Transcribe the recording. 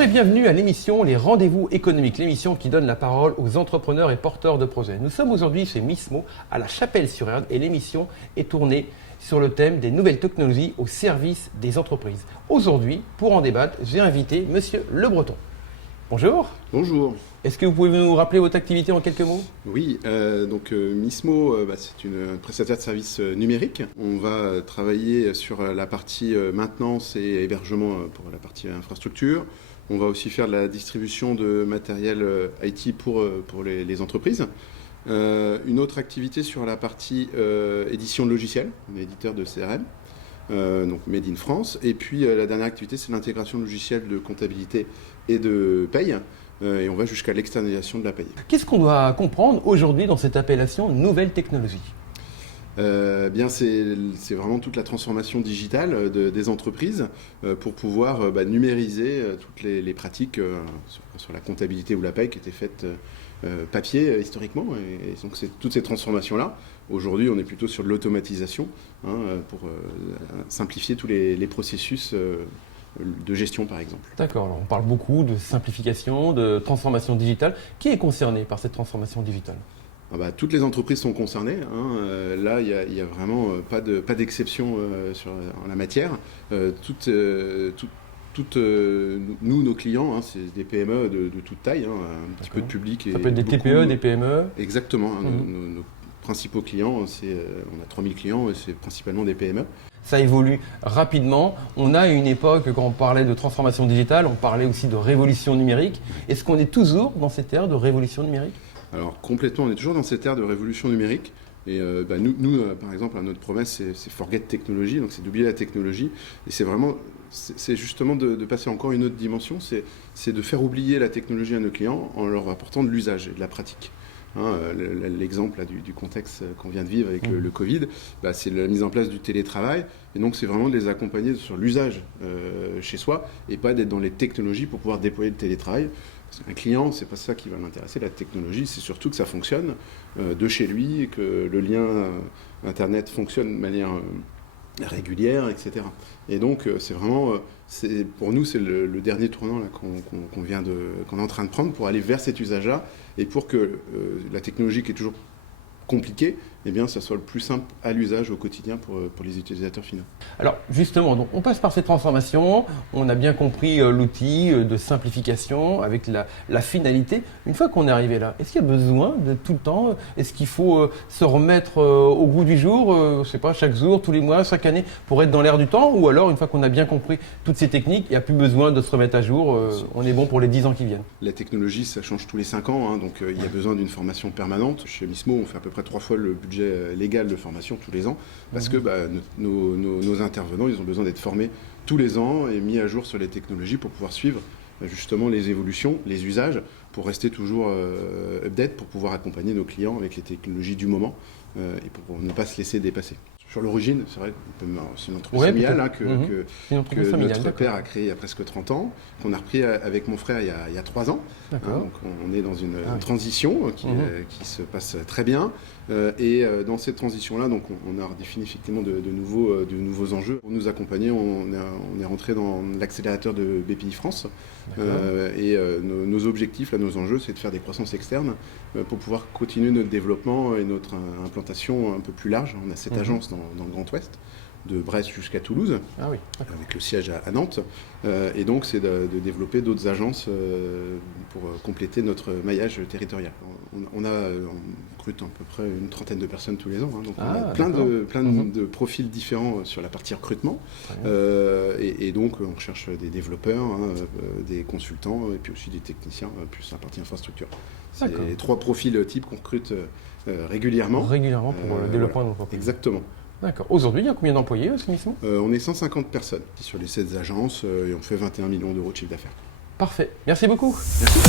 Bonjour et bienvenue à l'émission Les Rendez-vous économiques, l'émission qui donne la parole aux entrepreneurs et porteurs de projets. Nous sommes aujourd'hui chez Mismo à La Chapelle-sur-Erdre et l'émission est tournée sur le thème des nouvelles technologies au service des entreprises. Aujourd'hui, pour en débattre, j'ai invité Monsieur Le Breton. Bonjour. Bonjour. Est-ce que vous pouvez nous rappeler votre activité en quelques mots ? Oui, Mismo, c'est une prestataire de services numériques. On va travailler sur la partie maintenance et hébergement pour la partie infrastructure. On va aussi faire de la distribution de matériel IT pour les entreprises. Une autre activité sur la partie édition de logiciels, on est éditeur de CRM. Donc Made in France. Et puis la dernière activité, c'est l'intégration de logiciels de comptabilité et de paye. Et on va jusqu'à l'externalisation de la paye. Qu'est-ce qu'on doit comprendre aujourd'hui dans cette appellation nouvelle technologie ? Bien, c'est vraiment toute la transformation digitale des entreprises pour pouvoir numériser toutes les pratiques sur la comptabilité ou la paye qui étaient faites papier historiquement. Et donc c'est toutes ces transformations-là. Aujourd'hui, on est plutôt sur de l'automatisation pour simplifier tous les processus de gestion, par exemple. D'accord, alors on parle beaucoup de simplification, de transformation digitale. Qui est concerné par cette transformation digitale ? Toutes les entreprises sont concernées. Là, il y a vraiment pas d'exception en la matière. Nous, nos clients, c'est des PME de toute taille, un petit peu de public. Ça peut être des TPE, des PME ? Exactement. Nos principaux clients, on a 3000 clients et c'est principalement des PME. Ça évolue rapidement. On a une époque, quand on parlait de transformation digitale, on parlait aussi de révolution numérique. Est-ce qu'on est toujours dans cette ère de révolution numérique ? Alors complètement, on est toujours dans cette ère de révolution numérique. Et nous, par exemple, notre promesse, c'est Forget Technology, donc c'est d'oublier la technologie. Et c'est justement de passer encore une autre dimension, c'est de faire oublier la technologie à nos clients en leur apportant de l'usage et de la pratique. L'exemple là, du contexte qu'on vient de vivre avec le Covid, c'est la mise en place du télétravail. Et donc, c'est vraiment de les accompagner sur l'usage chez soi et pas d'être dans les technologies pour pouvoir déployer le télétravail. Parce qu'un client, c'est pas ça qui va l'intéresser, la technologie, c'est surtout que ça fonctionne de chez lui, que le lien Internet fonctionne de manière régulière, etc. Et donc, pour nous, c'est le dernier tournant là, qu'on est en train de prendre pour aller vers cet usage-là et pour que la technologie qui est toujours compliquée, ça soit le plus simple à l'usage au quotidien pour les utilisateurs finaux. Alors justement, donc, on passe par cette transformation, on a bien compris l'outil de simplification avec la finalité. Une fois qu'on est arrivé là, est-ce qu'il y a besoin de tout le temps, est-ce qu'il faut se remettre au goût du jour, je sais pas, chaque jour, tous les mois, chaque année, pour être dans l'air du temps, ou alors une fois qu'on a bien compris toutes ces techniques, il n'y a plus besoin de se remettre à jour, on est bon pour les 10 ans qui viennent. La technologie, ça change tous les 5 ans, donc il y a besoin d'une formation permanente. Chez Mismo, on fait à peu près 3 fois le budget légal de formation tous les ans, parce que nos intervenants, ils ont besoin d'être formés tous les ans et mis à jour sur les technologies pour pouvoir suivre justement les évolutions, les usages, pour rester toujours update, pour pouvoir accompagner nos clients avec les technologies du moment et pour ne pas se laisser dépasser. Sur l'origine, c'est vrai, c'est une entreprise familiale que notre père a créée il y a presque 30 ans, qu'on a repris avec mon frère il y a 3 ans. Donc on est dans une transition qui se passe très bien. Et dans cette transition-là, donc on a redéfini effectivement de nouveaux enjeux. Pour nous accompagner, on est rentré dans l'accélérateur de BPI France. Et nos objectifs, nos enjeux, c'est de faire des croissances externes pour pouvoir continuer notre développement et notre implantation un peu plus large. On a cette agence dans le Grand Ouest, de Brest jusqu'à Toulouse, avec le siège à Nantes. Et donc, c'est de développer d'autres agences pour compléter notre maillage territorial. On recrute à peu près une trentaine de personnes tous les ans. Donc, on a plein de profils différents sur la partie recrutement. Et donc, on cherche des développeurs, des consultants et puis aussi des techniciens, plus la partie infrastructure. C'est les 3 profils types qu'on recrute régulièrement. Régulièrement pour le développement de l'entreprise. Exactement. D'accord. Aujourd'hui, il y a combien d'employés chez Mismo ? On est 150 personnes sur les 16 agences et on fait 21 millions d'euros de chiffre d'affaires. Parfait. Merci beaucoup. Merci.